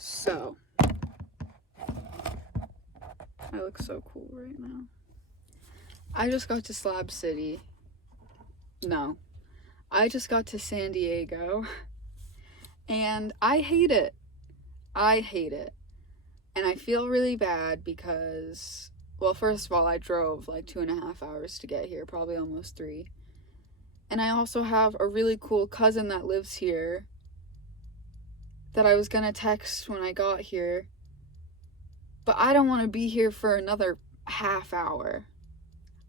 So, I look so cool right now. I just got to Slab City. No, I just got to San Diego. And I hate it. I hate it. And I feel really bad because, well, first of all, I drove like 2.5 hours to get here, probably almost 3. And I also have a really cool cousin that lives here that I was gonna text when I got here. But I don't want to be here for another half hour.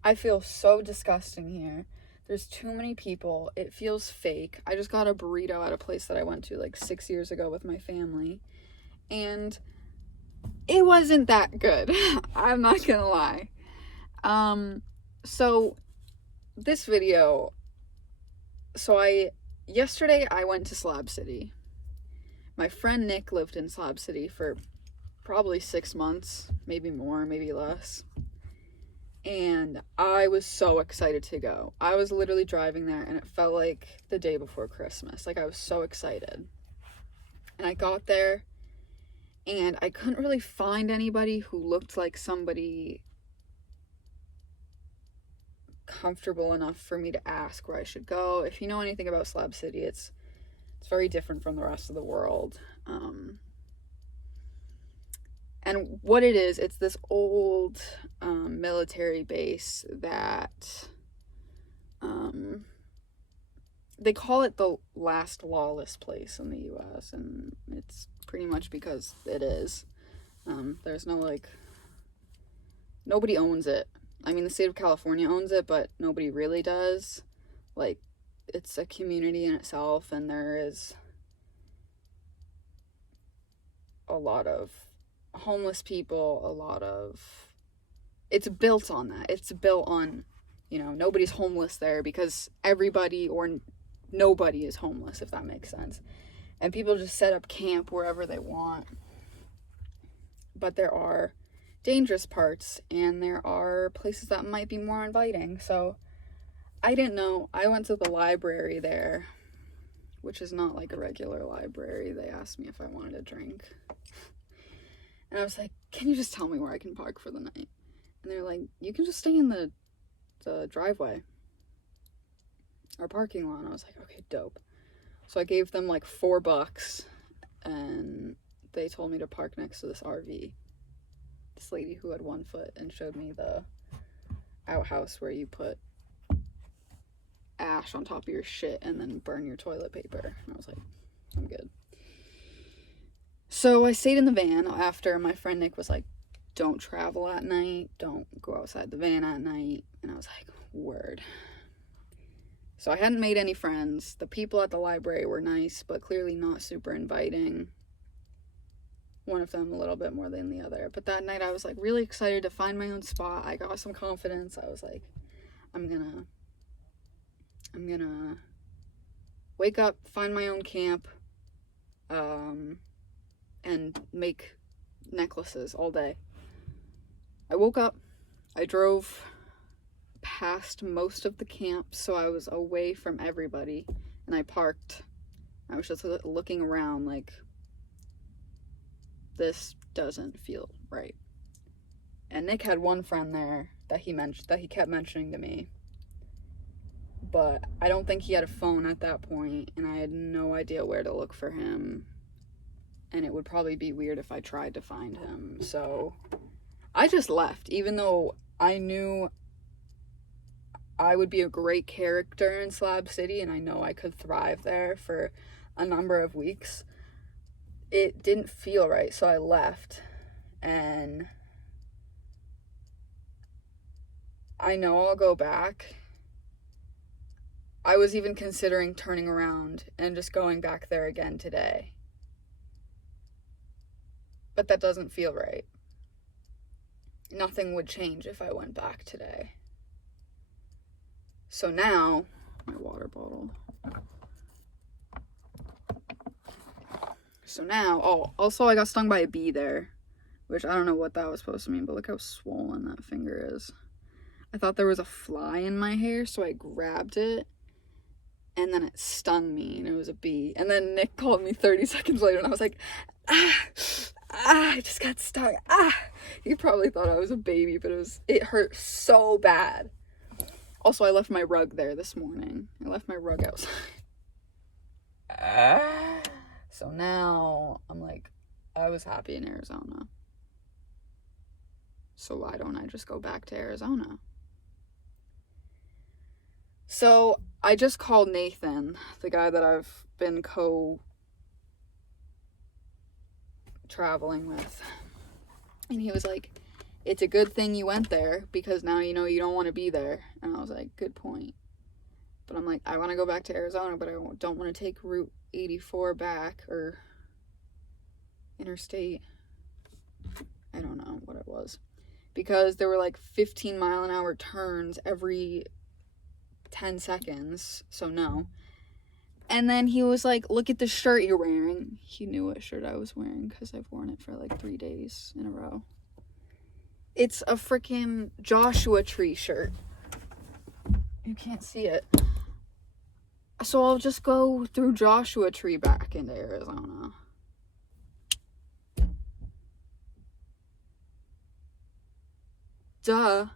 I feel so disgusting here. There's too many people. It feels fake. I just got a burrito at a place that I went to like 6 years ago with my family. And it wasn't that good. I'm not gonna lie. So this video, yesterday I went to Slab City. My friend Nick lived in Slab City for probably 6 months, maybe more, maybe less. And I was so excited to go. I was literally driving there and it felt like the day before Christmas. Like I was so excited. And I got there and I couldn't really find anybody who looked like somebody comfortable enough for me to ask where I should go. If you know anything about Slab City, it's very different from the rest of the world. And what it is, it's this old military base that they call it the last lawless place in the U.S. and it's pretty much because it is. There's no, like, nobody owns it. I mean, the state of California owns it, but nobody really does. Like, it's a community in itself, and there is a lot of homeless people, it's built on that. It's built on, nobody's homeless there because everybody or nobody is homeless, if that makes sense. And people just set up camp wherever they want. But there are dangerous parts and there are places that might be more inviting. So I didn't know. I went to the library there, which is not like a regular library. They asked me if I wanted a drink. And I was like, can you just tell me where I can park for the night? And they're like, you can just stay in the driveway or parking lot. And I was like, okay, dope. So I gave them like $4 and they told me to park next to this RV. This lady who had 1 foot and showed me the outhouse where you put ash on top of your shit and then burn your toilet paper. And I was like, I'm good. So I stayed in the van after my friend Nick was like, don't travel at night, don't go outside the van at night. And I was like, word. So I hadn't made any friends. The people at the library were nice, but clearly not super inviting. One of them a little bit more than the other. But that night I was like really excited to find my own spot. I got some confidence. I was like, I'm gonna wake up, find my own camp, and make necklaces all day. I woke up, I drove past most of the camp, so I was away from everybody, and I parked. I was just looking around like, this doesn't feel right. And Nick had one friend there that he kept mentioning to me, but I don't think he had a phone at that point, and I had no idea where to look for him. And it would probably be weird if I tried to find him. So I just left, even though I knew I would be a great character in Slab City and I know I could thrive there for a number of weeks. It didn't feel right, so I left. And I know I'll go back. I was even considering turning around and just going back there again today. But that doesn't feel right. Nothing would change if I went back today. So now, my water bottle. So now, also I got stung by a bee there, which I don't know what that was supposed to mean, but look how swollen that finger is. I thought there was a fly in my hair, so I grabbed it, and then it stung me, and it was a bee. And then Nick called me 30 seconds later, and I was like, I just got stung. He probably thought I was a baby, but it hurt so bad. Also, I left my rug there this morning. I left my rug outside. So now I'm like, I was happy in Arizona. So why don't I just go back to Arizona? So I just called Nathan, the guy that I've been traveling with. And he was like, it's a good thing you went there because now you know you don't want to be there. And I was like, good point. But I'm like, I want to go back to Arizona, but I don't want to take Route 84 back, or Interstate. I don't know what it was. Because there were like 15-mile-an-hour turns every 10 seconds. So no. And then he was like, look at the shirt you're wearing. He knew what shirt I was wearing because I've worn it for like 3 days in a row. It's a freaking Joshua Tree shirt. You can't see it. So I'll just go through Joshua Tree back into Arizona. Duh.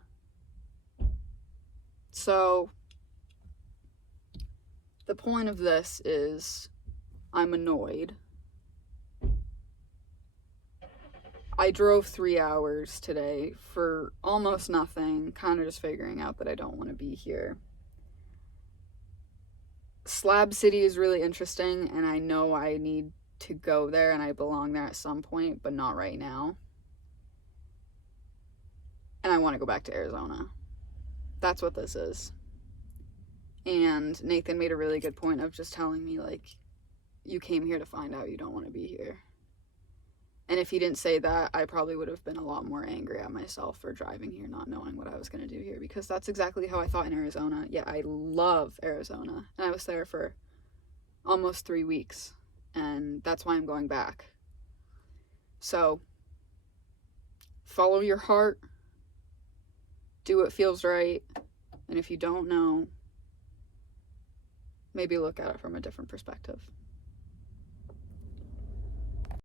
So the point of this is I'm annoyed. I drove 3 hours today for almost nothing, kind of just figuring out that I don't want to be here. Slab City is really interesting, and I know I need to go there, and I belong there at some point, but not right now. And I want to go back to Arizona. That's what this is. And Nathan made a really good point of just telling me, like, you came here to find out you don't want to be here. And if he didn't say that, I probably would have been a lot more angry at myself for driving here, not knowing what I was going to do here. Because that's exactly how I thought in Arizona. Yeah, I love Arizona. And I was there for almost 3 weeks. And that's why I'm going back. So, follow your heart. Do what feels right. And if you don't know, maybe look at it from a different perspective.